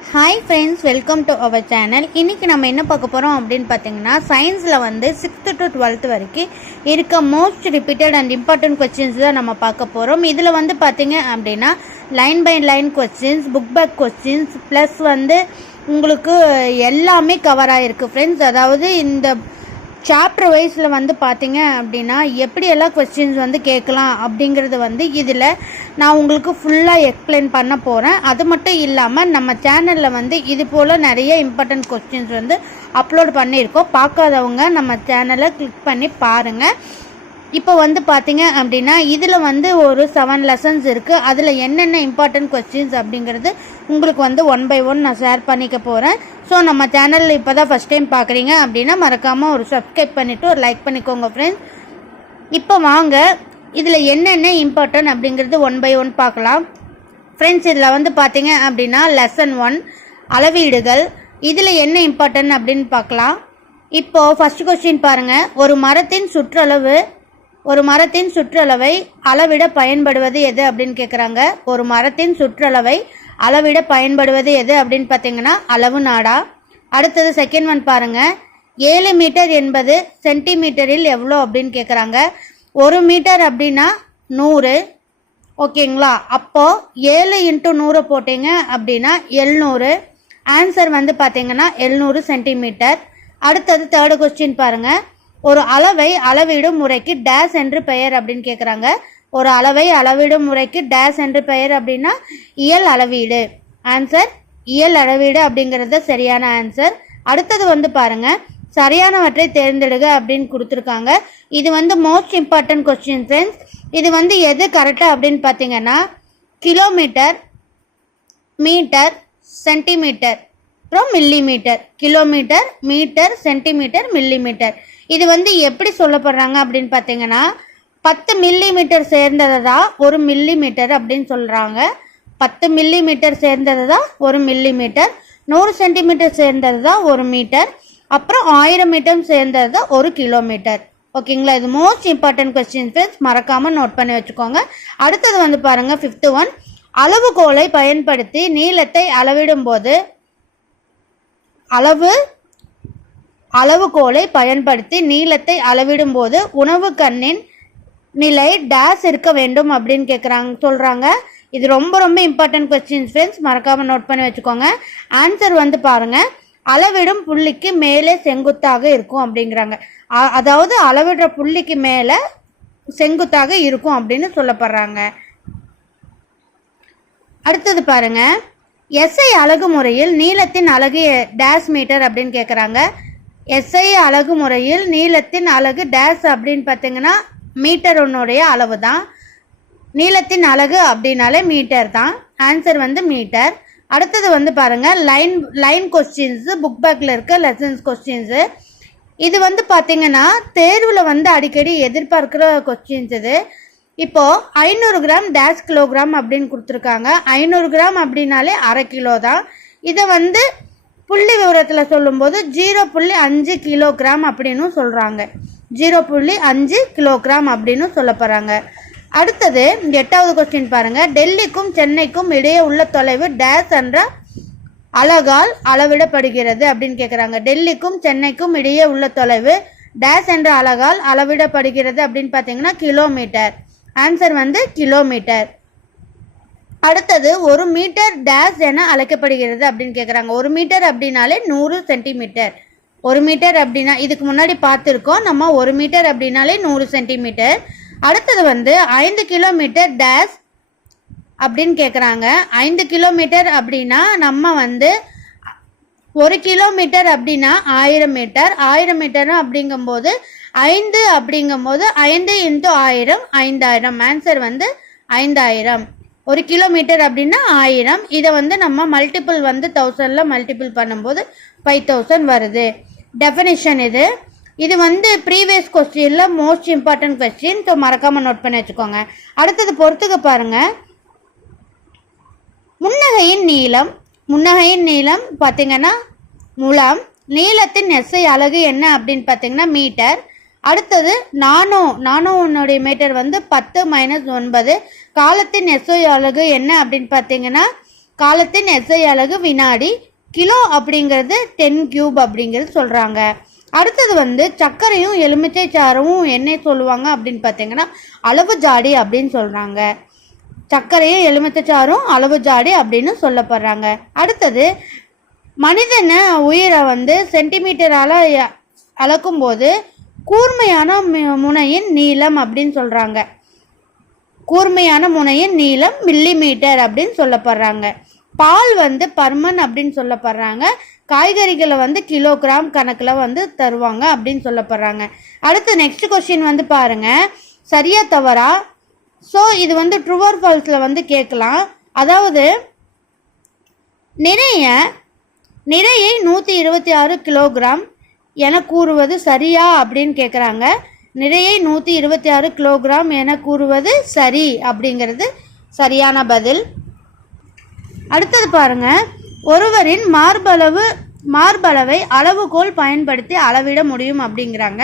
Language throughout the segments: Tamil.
Hi friends welcome to our channel இன்றைக்கி நம்ம என்ன பார்க்க போகிறோம் அப்படின்னு பார்த்தீங்கன்னா சயின்ஸில் வந்து சிக்ஸ்த்து டு டுவெல்த் வரைக்கும் இருக்க most repeated and important questions தான் நம்ம பார்க்க போகிறோம் இதில் வந்து பார்த்தீங்க அப்படின்னா line by line questions book back questions plus வந்து உங்களுக்கு எல்லாமே கவர் ஆகிருக்கு ஃப்ரெண்ட்ஸ் அதாவது இந்த சாப்டர் வைஸில் வந்து பார்த்தீங்க அப்படின்னா எப்படியெல்லாம் கொஸ்டின்ஸ் வந்து கேட்கலாம் அப்படிங்கிறது வந்து இதில் நான் உங்களுக்கு ஃபுல்லாக எக்ஸ்பிளைன் பண்ண போகிறேன் அது மட்டும் இல்லாமல் நம்ம சேனலில் வந்து இது போல் நிறைய இம்பார்ட்டன்ட் கொஸ்டின்ஸ் வந்து அப்லோட் பண்ணியிருக்கோம். பார்க்காதவங்க நம்ம சேனலை கிளிக் பண்ணி பாருங்கள் இப்போ வந்து பார்த்தீங்க அப்படின்னா இதில் வந்து ஒரு செவன் லெசன்ஸ் இருக்குது அதில் என்னென்ன இம்பார்ட்டன்ட் கொஸ்டின்ஸ் அப்படிங்கிறது உங்களுக்கு வந்து ஒன் பை ஒன் நான் ஷேர் பண்ணிக்க போகிறேன் ஸோ நம்ம சேனலில் இப்போ தான் ஃபஸ்ட் டைம் பார்க்குறீங்க அப்படின்னா மறக்காமல் ஒரு சப்ஸ்கிரைப் பண்ணிவிட்டு ஒரு லைக் பண்ணிக்கோங்க ஃப்ரெண்ட்ஸ் இப்போ வாங்க இதில் என்னென்ன இம்பார்ட்டன்ட் அப்படிங்கிறது ஒன் பை ஒன் பார்க்கலாம். ஃப்ரெண்ட்ஸ் இதில் வந்து பார்த்தீங்க அப்படின்னா லெசன் ஒன் அளவீடுகள். இதில் என்ன இம்பார்ட்டன்ட் அப்படின்னு பார்க்கலாம். இப்போது ஃபஸ்ட் கொஸ்டின் பாருங்கள் ஒரு மரத்தின் சுற்றளவு ஒரு மரத்தின் சுற்றளவை அளவிட பயன்படுவது எது அப்படின்னு கேட்குறாங்க ஒரு மரத்தின் சுற்றளவை அளவிட பயன்படுவது எது அப்படின்னு பார்த்தீங்கன்னா அளவு நாடா. அடுத்தது செகண்ட் ஒன் பாருங்க. ஏழு மீட்டர் என்பது சென்டிமீட்டரில் எவ்வளோ அப்படின்னு கேட்குறாங்க ஒரு மீட்டர் அப்படின்னா நூறு. ஓகேங்களா? அப்போது ஏழு இன்ட்டு நூறு போட்டீங்க அப்படின்னா எழுநூறு. ஆன்சர் வந்து பார்த்தீங்கன்னா எழுநூறு சென்டிமீட்டர் அடுத்தது தேர்டு கொஸ்டின் பாருங்கள் ஒரு அளவை அளவிடும் முறைக்கு டேஸ் என்று பெயர் அப்படின்னு கேட்குறாங்க ஒரு அளவை அளவிடும் முறைக்கு டேஸ் என்று பெயர் அப்படின்னா இயல் அளவீடு. ஆன்சர் இயல் அளவீடு அப்படிங்கிறது சரியான ஆன்சர் அடுத்தது வந்து பாருங்க சரியானவற்றை தேர்ந்தெடுக அப்படின்னு கொடுத்துருக்காங்க. இது வந்து மோஸ்ட் இம்பார்ட்டன்ட் கொஸ்டின் ஃப்ரெண்ட்ஸ் இது வந்து எது கரெக்டாக அப்படின்னு பார்த்தீங்கன்னா கிலோமீட்டர் மீட்டர் சென்டிமீட்டர் அப்புறம் millimetre kilometre metre centimetre millimetre இது வந்து எப்படி சொல்லப்படுறாங்க அப்படின்னு பார்த்தீங்கன்னா பத்து மில்லிமீட்டர் சேர்ந்ததை தான் ஒரு மில்லிமீட்டர் அப்படின்னு சொல்கிறாங்க பத்து மில்லிமீட்டர் சேர்ந்தது தான் ஒரு மில்லிமீட்டர் நூறு சென்டிமீட்டர் சேர்ந்தது தான் ஒரு மீட்டர் அப்புறம் ஆயிரம் மீட்டர் சேர்ந்தது தான் ஒரு கிலோமீட்டர் ஓகேங்களா? இது மோஸ்ட் இம்பார்ட்டன்ட் கொஸ்டின் ஃப்ரெண்ட்ஸ் மறக்காமல் நோட் பண்ணி வச்சுக்கோங்க. அடுத்தது வந்து பாருங்கள் ஃபிஃப்த்து ஒன் அளவுகோலை பயன்படுத்தி நீளத்தை அளவிடும் போது அளவு அளவுகோலை பயன்படுத்தி நீளத்தை அளவிடும்போது உணவு கண்ணின் நிலை டேஸ் இருக்க வேண்டும் அப்படின்னு கேட்குறாங்க சொல்கிறாங்க இது ரொம்ப ரொம்ப இம்பார்ட்டன்ட் கொஸ்டின்ஸ் ஃப்ரெண்ட்ஸ் மறக்காமல் நோட் பண்ணி வச்சுக்கோங்க. ஆன்சர் வந்து பாருங்கள் அளவிடும் புள்ளிக்கு மேலே செங்குத்தாக இருக்கும் அப்படிங்கிறாங்க. அ- அதாவது அளவிடுற புள்ளிக்கு மேலே செங்குத்தாக இருக்கும் அப்படின்னு சொல்லப்படுறாங்க. அடுத்தது பாருங்கள் எஸ்ஐ அழகு முறையில் நீளத்தின் அழகு டேஸ் மீட்டர் அப்படின்னு கேட்குறாங்க எஸ்ஐ அழகு முறையில் நீளத்தின் அழகு டேஸ் அப்படின்னு பார்த்தீங்கன்னா மீட்டர் ஒன்னுடைய அளவு தான் நீளத்தின் அழகு அப்படின்னாலே மீட்டர் தான். ஆன்சர் வந்து மீட்டர் அடுத்தது வந்து பாருங்கள் லைன் லைன் கொஸ்டின்ஸு புக் பேக்கில் இருக்க லெசன்ஸ் கொஸ்டின்ஸு இது வந்து பார்த்தீங்கன்னா தேர்வில் வந்து அடிக்கடி எதிர்பார்க்குற கொஸ்டின்ஸ் இது. இப்போது ஐநூறு கிராம் டேஷ் கிலோகிராம் அப்படின்னு கொடுத்துருக்காங்க. ஐநூறு கிராம் அப்படின்னாலே அரை கிலோ தான். இதை வந்து புள்ளி விவரத்தில் சொல்லும்போது ஜீரோ புள்ளி அஞ்சு கிலோகிராம் அப்படின்னு சொல்கிறாங்க ஜீரோ புள்ளி அஞ்சு கிலோகிராம் அப்படின்னு சொல்ல போகிறாங்க அடுத்தது எட்டாவது கொஸ்டின் பாருங்கள் டெல்லிக்கும் சென்னைக்கும் இடையே உள்ள தொலைவு டேஸ் என்ற அழகால் அளவிடப்படுகிறது அப்படின்னு கேட்குறாங்க டெல்லிக்கும் சென்னைக்கும் இடையே உள்ள தொலைவு டேஸ் என்ற அழகால் அளவிடப்படுகிறது அப்படின்னு பார்த்தீங்கன்னா கிலோமீட்டர் ஆன்சர் வந்து கிலோமீட்டர் அடுத்தது ஒரு மீட்டர் டேஸ் என அழைக்கப்படுகிறது அப்படின்னு கேட்குறாங்க ஒரு மீட்டர் அப்படின்னாலே நூறு சென்டிமீட்டர் ஒரு மீட்டர் அப்படின்னா இதுக்கு முன்னாடி பார்த்துருக்கோம். நம்ம ஒரு மீட்டர் அப்படின்னாலே நூறு சென்டிமீட்டர் அடுத்தது வந்து ஐந்து கிலோமீட்டர் டேஸ் அப்படின்னு கேட்குறாங்க ஐந்து கிலோமீட்டர் அப்படின்னா நம்ம வந்து ஒரு கிலோமீட்டர் அப்படின்னா ஆயிரம் மீட்டர் ஆயிரம் மீட்டர் அப்படிங்கும்போது ஐந்து அப்படிங்கும்போது ஐந்து இன்ட்டு ஆயிரம் ஐந்தாயிரம். ஆன்சர் வந்து ஐந்தாயிரம். ஒரு கிலோமீட்டர் அப்படின்னா ஆயிரம். இதை வந்து நம்ம மல்டிபிள் வந்து தௌசண்டில் மல்டிபிள் பண்ணும்போது ஃபைவ் தௌசண்ட் வருது. டெஃபினிஷன் இது. இது வந்து ப்ரீவியஸ் கொஸ்டினில் மோஸ்ட் இம்பார்ட்டன்ட் கொஸ்டின் ஸோ மறக்காமல் நோட் பண்ணி வச்சுக்கோங்க. அடுத்தது பொறுத்துக்க பாருங்கள் முன்னகையின் நீளம். முன்னகையின் நீளம் பார்த்தீங்கன்னா முலம் நீளத்தின் எஸ்ஐ அழகு என்ன அப்படின்னு பார்த்தீங்கன்னா மீட்டர் அடுத்தது நானோ நானோனுடைய மீட்டர் வந்து பத்து மைனஸ் ஒன்பது. காலத்தின் எஸ்ஐ அலகு என்ன அப்படின்னு பார்த்தீங்கன்னா காலத்தின் எஸ்ஐ அலகு வினாடி கிலோ அப்படிங்கிறது டென் கியூப் அப்படிங்கிறது சொல்கிறாங்க அடுத்தது வந்து சர்க்கரையும் எலுமிச்சை சாரும் என்ன சொல்லுவாங்க அப்படின்னு பார்த்தீங்கன்னா அளவு ஜாடி அப்படின்னு சொல்கிறாங்க சர்க்கரையும் எலுமிச்சை சாரும் அளவு ஜாடி அப்படின்னு சொல்லப்படுறாங்க. அடுத்தது மனிதன உயிரை வந்து சென்டிமீட்டரால் அளக்கும்போது கூர்மையான மு- முனையின் நீளம் அப்படின்னு சொல்கிறாங்க கூர்மையான முனையின் நீளம் மில்லி மீட்டர் அப்படின்னு சொல்லப்படுறாங்க. பால் வந்து பர்மன் அப்படின்னு சொல்லப்படுறாங்க. காய்கறிகளை வந்து கிலோகிராம் கணக்கில் வந்து தருவாங்க அப்படின்னு சொல்லப்படுறாங்க. அடுத்து நெக்ஸ்ட் கொஸ்டின் வந்து பாருங்கள் சரியா தவறா? ஸோ இது வந்து ட்ரூவர் ஃபால்ஸில் வந்து கேட்கலாம். அதாவது நிறைய நிறையை நூற்றி இருபத்தி ஆறு கிலோகிராம் என கூறுவது சரியா அப்படின்னு கேட்குறாங்க நிறையை நூற்றி இருபத்தி ஆறு கிலோகிராம் என கூறுவது சரி அப்படிங்கிறது சரியான பதில். அடுத்தது பாருங்க. ஒருவரின் மார்பளவு மார்பளவை அளவுகோல் பயன்படுத்தி அளவிட முடியும் அப்படிங்கிறாங்க.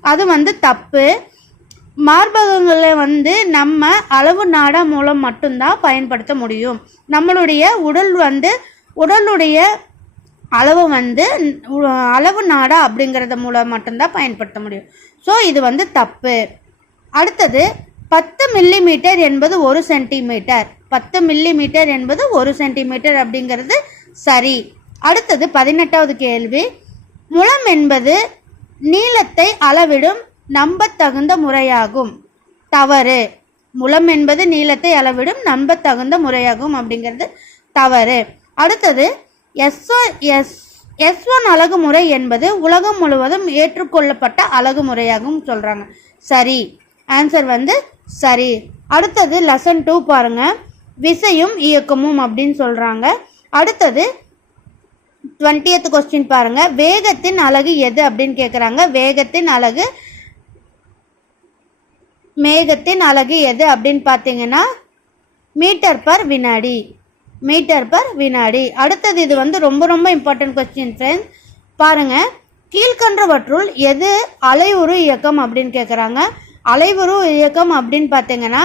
அது வந்து தப்பு. மார்பகங்களை வந்து நம்ம அளவு நாடா மூலம் மட்டும்தான் பயன்படுத்த முடியும். நம்மளுடைய உடல் வந்து உடலுடைய அளவு வந்து அளவு நாடா அப்படிங்கிறத மூலம் மட்டும்தான் பயன்படுத்த முடியும். ஸோ இது வந்து தப்பு. அடுத்தது பத்து மில்லிமீட்டர் என்பது ஒரு சென்டிமீட்டர் பத்து மில்லிமீட்டர் என்பது ஒரு சென்டிமீட்டர் அப்படிங்கிறது சரி. அடுத்தது பதினெட்டாவது கேள்வி. முழம் என்பது நீளத்தை அளவிடும் நம்பத்தகுந்த முறையாகும். தவறு. முழம் என்பது நீளத்தை அளவிடும் நம்பத்தகுந்த முறையாகும் அப்படிங்கிறது தவறு. அடுத்தது எஸ் எஸ் எஸ் ஒன் அழகுமுறை என்பது உலகம் முழுவதும் ஏற்றுக்கொள்ளப்பட்ட அழகுமுறையாகவும் சொல்கிறாங்க சரி ஆன்சர் வந்து சரி. அடுத்தது லெசன் டூ பாருங்க. விசையும் இயக்கமும் அப்படின்னு சொல்கிறாங்க அடுத்தது டுவெண்ட்டியத் கொஸ்டின் பாருங்கள் வேகத்தின் அழகு எது அப்படின்னு கேட்குறாங்க வேகத்தின் அழகு மேகத்தின் அழகு எது அப்படின்னு பார்த்தீங்கன்னா மீட்டர் பர் வினாடி. மீட்டர் பர் வினாடி. அடுத்தது இது வந்து ரொம்ப ரொம்ப இம்பார்ட்டன்ட் கொஸ்டின் ஃப்ரெண்ட்ஸ் பாருங்க. கீழ்கன்றவற்றுள் எது அலைவுறு இயக்கம் அப்படின்னு கேட்குறாங்க அலைவுறு இயக்கம் அப்படின்னு பார்த்தீங்கன்னா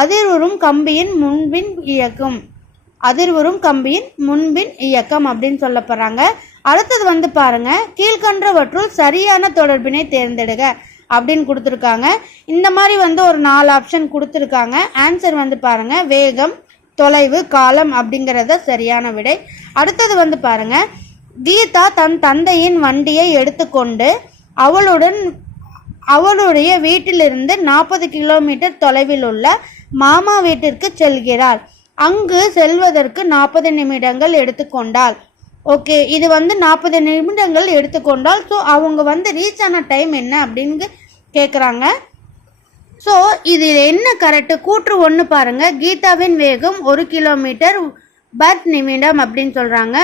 அதிர்வுறும் கம்பியின் முன்பின் இயக்கம். அதிர்வுறும் கம்பியின் முன்பின் இயக்கம் அப்படின்னு சொல்லப்படுறாங்க. அடுத்தது வந்து பாருங்க. கீழ்கன்றவற்றுள் சரியான தொடர்பினை தேர்ந்தெடுக அப்படின்னு கொடுத்துருக்காங்க. இந்த மாதிரி வந்து ஒரு நாலு ஆப்ஷன் கொடுத்துருக்காங்க. ஆன்சர் வந்து பாருங்க. வேகம் தொலைவு காலம் அப்படிங்கிறத சரியான விடை. அடுத்தது வந்து பாருங்க. கீதா தன் தந்தையின் வண்டியை எடுத்துக்கொண்டு அவளுடன் அவளுடைய வீட்டிலிருந்து நாற்பது கிலோமீட்டர் தொலைவில் உள்ள மாமா வீட்டிற்கு செல்கிறாள். அங்கு செல்வதற்கு நாற்பது நிமிடங்கள் எடுத்துக்கொண்டாள். ஓகே இது வந்து நாற்பது நிமிடங்கள் எடுத்துக்கொண்டால் ஸோ அவங்க வந்து ரீச் ஆன டைம் என்ன அப்படின்னு கேட்குறாங்க ஸோ இது என்ன கரெக்டு கூற்று ஒன்று பாருங்கள் கீதாவின் வேகம் ஒரு கிலோமீட்டர் பர் நிமிடம் அப்படின்னு சொல்கிறாங்க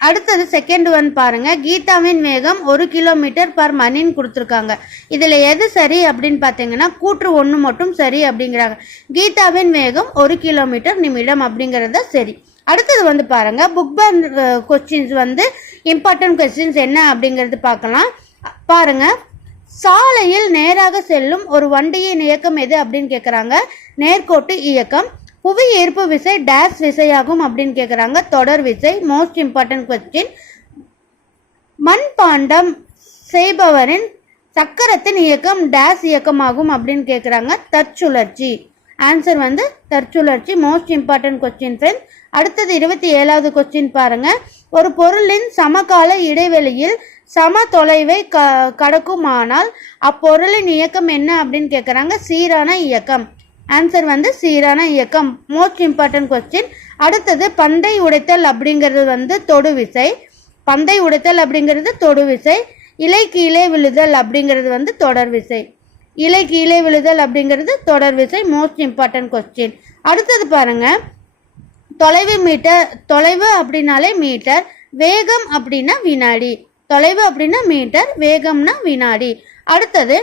அடுத்தது செகண்ட் ஒன் பாருங்கள் கீதாவின் வேகம் ஒரு கிலோமீட்டர் பர் மணின்னு கொடுத்துருக்காங்க. இதில் எது சரி அப்படின்னு பார்த்தீங்கன்னா கூற்று ஒன்று மட்டும் சரி அப்படிங்கிறாங்க. கீதாவின் வேகம் ஒரு கிலோமீட்டர் நிமிடம் அப்படிங்கிறத சரி. அடுத்தது வந்து பாருங்கள் புக் பேண்ட் கொஸ்டின்ஸ் வந்து இம்பார்ட்டன்ட் கொஸ்டின்ஸ் என்ன அப்படிங்கிறது பார்க்கலாம். பாருங்கள் சாலையில் நேராக செல்லும் ஒரு வண்டியின் இயக்கம் எது அப்படின்னு கேட்குறாங்க நேர்கோட்டு இயக்கம். புவி ஈர்ப்பு விசை டேஸ் விசையாகும் அப்படின்னு கேட்குறாங்க தொடர் விசை மோஸ்ட் இம்பார்ட்டன்ட் கொஸ்டின் மண்பாண்டம் செய்பவரின் சக்கரத்தின் இயக்கம் டேஸ் இயக்கமாகும் அப்படின்னு கேட்குறாங்க தற்சுழற்சி. ஆன்சர் வந்து தற்சுழற்சி மோஸ்ட் இம்பார்ட்டன்ட் கொஸ்டின் ஃப்ரெண்ட்ஸ் அடுத்தது இருபத்தி ஏழாவது கொஸ்டின் பாருங்க. ஒரு பொருளின் சமகால இடைவெளியில் சம தொலைவை க கடக்குமானால் அப்பொருளின் இயக்கம் என்ன அப்படின்னு கேட்குறாங்க சீரான இயக்கம். ஆன்சர் வந்து சீரான இயக்கம். மோஸ்ட் இம்பார்ட்டன்ட் கொஸ்டின் அடுத்தது பந்தை உடைத்தல் அப்படிங்கிறது வந்து தொடு விசை. பந்தை உடைத்தல் அப்படிங்கிறது தொடு விசை. இலை கீழே விழுதல் அப்படிங்கிறது வந்து தொடர் விசை. இலை கீழே விழுதல் அப்படிங்கிறது தொடர் விசை மோஸ்ட் இம்பார்ட்டன்ட் கொஸ்டின் அடுத்தது பாருங்க. தொலைவு மீட்டர் தொலைவு அப்படின்னாலே மீட்டர் வேகம் அப்படின்னா வினாடி. தொலைவு அப்படின்னா மீட்டர் வேகம்னா வினாடி. அடுத்தது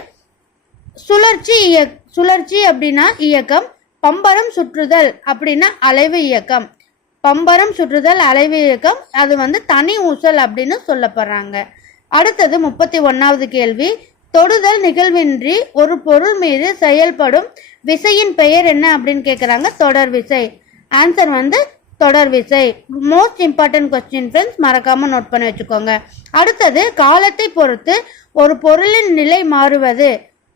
சுழற்சி இய சுழற்சி அப்படின்னா இயக்கம் பம்பரம் சுற்றுதல் அப்படின்னா அலைவு இயக்கம். பம்பரம் சுற்றுதல் அலைவு இயக்கம் அது வந்து தனி ஊசல் அப்படின்னு சொல்லப்படுறாங்க. அடுத்தது முப்பத்தி ஒன்றாவது கேள்வி தொடுதல் நிகழ்வின்றி ஒரு பொருள் மீது செயல்படும் விசையின் பெயர் என்ன அப்படின்னு கேட்குறாங்க தொடர் விசை. ஆன்சர் வந்து தொடர் விசை. மோஸ்ட் இம்பார்ட்டன்ட் கொஸ்டின் ஃப்ரெண்ட்ஸ் மறக்காம நோட் பண்ணி வச்சுக்கோங்க. அடுத்தது காலத்தை பொறுத்து ஒரு பொருளின் நிலை மாறுவது.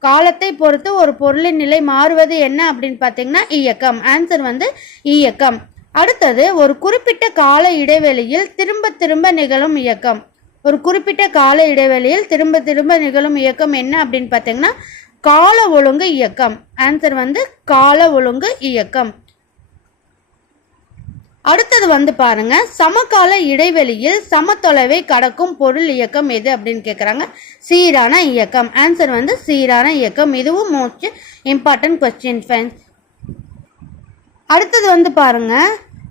காலத்தை பொறுத்து ஒரு பொருளின் நிலை மாறுவது என்ன அப்படின்னு பார்த்தீங்கன்னா இயக்கம். ஆன்சர் வந்து இயக்கம். அடுத்தது ஒரு குறிப்பிட்ட கால இடைவெளியில் திரும்ப திரும்ப நிகழும் இயக்கம். ஒரு குறிப்பிட்ட கால இடைவெளியில் திரும்ப திரும்ப நிகழும் இயக்கம் என்ன அப்படின்னு பார்த்தீங்கன்னா கால ஒழுங்கு இயக்கம். ஆன்சர் வந்து கால ஒழுங்கு இயக்கம். அடுத்தது வந்து பாருங்க சமகால இடைவெளியில் சமத்தொலைவை கடக்கும் பொருள் இயக்கம் எது அப்படின்னு கேட்குறாங்க சீரான இயக்கம். ஆன்சர் வந்து சீரான இயக்கம். இதுவும் மோஸ்ட் இம்பார்ட்டன்ட் கொஸ்டின் ஃப்ரெண்ட்ஸ் அடுத்தது வந்து பாருங்க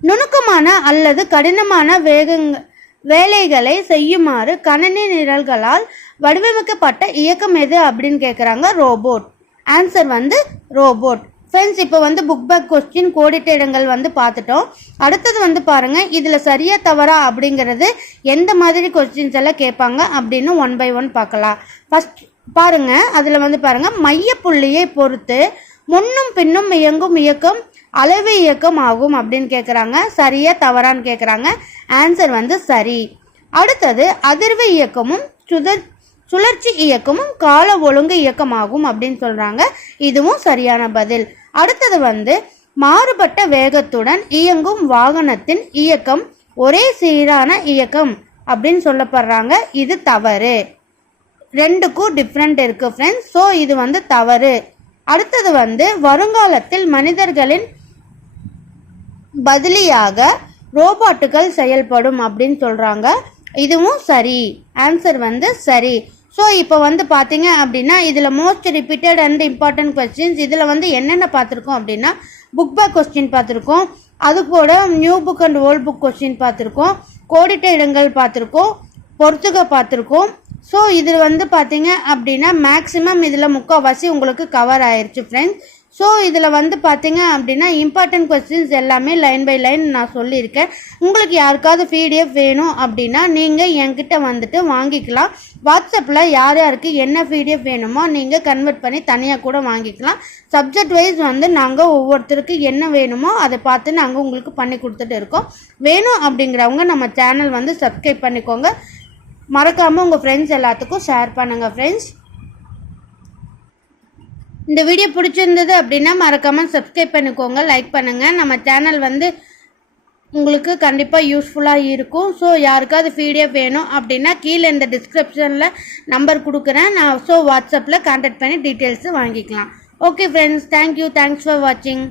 நுணுக்கமான அல்லது கடினமான வேகங்க வேலைகளை செய்யுமாறு கணனி நிரல்களால் வடிவமைக்கப்பட்ட இயக்கம் எது அப்படின்னு கேட்குறாங்க ரோபோட் ஆன்சர் வந்து ரோபோட் ஃப்ரெண்ட்ஸ் இப்போ வந்து புக் பேக் கொஸ்டின் கோடிட்ட இடங்கள் வந்து பார்த்துட்டோம். அடுத்தது வந்து பாருங்கள் இதில் சரியா தவறா அப்படிங்கிறது எந்த மாதிரி கொஸ்டின்ஸ் எல்லாம் கேட்பாங்க அப்படின்னு ஒன் பை ஒன் பார்க்கலாம். ஃபஸ்ட் பாருங்க அதில் வந்து பாருங்க மையப்புள்ளியை பொறுத்து முன்னும் பின்னும் இயங்கும் இயக்கம் அளவு இயக்கம் ஆகும் அப்படின்னு கேட்குறாங்க சரியா தவறான்னு கேட்குறாங்க ஆன்சர் வந்து சரி. அடுத்தது அதிர்வு இயக்கமும் சுதர் சுழற்சி இயக்கமும் கால ஒழுங்கு இயக்கமாகும் அப்படின்னு சொல்கிறாங்க இதுவும் சரியான பதில். அடுத்தது வந்து மாறுபட்ட வேகத்துடன் இயங்கும் வாகனத்தின் இயக்கம் ஒரே சீரான இயக்கம் அப்படின்னு சொல்லப்படுறாங்க. இது தவறு. ரெண்டுக்கும் டிஃப்ரெண்ட் இருக்குது ஃப்ரெண்ட்ஸ் ஸோ இது வந்து தவறு. அடுத்தது வந்து வருங்காலத்தில் மனிதர்களின் பதிலியாக ரோபோட்டுகள் செயல்படும் அப்படின்னு சொல்கிறாங்க இதுவும் சரி. ஆன்சர் வந்து சரி. ஸோ இப்போ வந்து பார்த்தீங்க அப்படின்னா இதில் most repeated and important questions இதில் வந்து என்னென்ன பார்த்துருக்கோம் அப்படின்னா புக் பேக் கொஸ்டின் பார்த்துருக்கோம். அது கூட new book and old book question பார்த்துருக்கோம். கோடிட்ட இடங்கள் பார்த்துருக்கோம். பொறுத்துக பார்த்துருக்கோம். ஸோ இதில் வந்து பார்த்தீங்க அப்படின்னா மேக்ஸிமம் இதில் முக்கால்வாசி உங்களுக்கு கவர் ஆயிடுச்சு ஃப்ரெண்ட்ஸ் ஸோ இதில் வந்து பார்த்தீங்க அப்படின்னா இம்பார்ட்டன்ட் கொஸ்டின்ஸ் எல்லாமே லைன் பை லைன் நான் சொல்லியிருக்கேன். உங்களுக்கு யாருக்காவது பிடிஎஃப் வேணும் அப்படின்னா நீங்கள் என்கிட்ட வந்துட்டு வாங்கிக்கலாம். வாட்ஸ்அப்பில் யார் யாருக்கு என்ன பிடிஎஃப் வேணுமோ நீங்கள் கன்வெர்ட் பண்ணி தனியாக கூட வாங்கிக்கலாம். சப்ஜெக்ட் வைஸ் வந்து நாங்கள் ஒவ்வொருத்தருக்கு என்ன வேணுமோ அதை பார்த்து நாங்கள் உங்களுக்கு பண்ணி கொடுத்துட்டு இருக்கோம். வேணும் அப்படிங்கிறவங்க நம்ம சேனல் வந்து சப்ஸ்கிரைப் பண்ணிக்கோங்க. மறக்காமல் உங்கள் ஃப்ரெண்ட்ஸ் எல்லாத்துக்கும் ஷேர் பண்ணுங்கள் ஃப்ரெண்ட்ஸ் இந்த வீடியோ பிடிச்சிருந்தது அப்படின்னா மறக்காமல் சப்ஸ்கிரைப் பண்ணிக்கோங்க லைக் பண்ணுங்கள் நம்ம சேனல் வந்து உங்களுக்கு கண்டிப்பாக யூஸ்ஃபுல்லாக இருக்கும். ஸோ யாருக்காவது பிடிஎஃப் வேணும் அப்படின்னா கீழே இந்த டிஸ்கிரிப்ஷனில் நம்பர் கொடுக்குறேன். நான் ஸோ வாட்ஸ்அப்பில் கான்டாக்ட் பண்ணி டீட்டெயில்ஸு வாங்கிக்கலாம். Okay friends thank you thanks for வாட்சிங்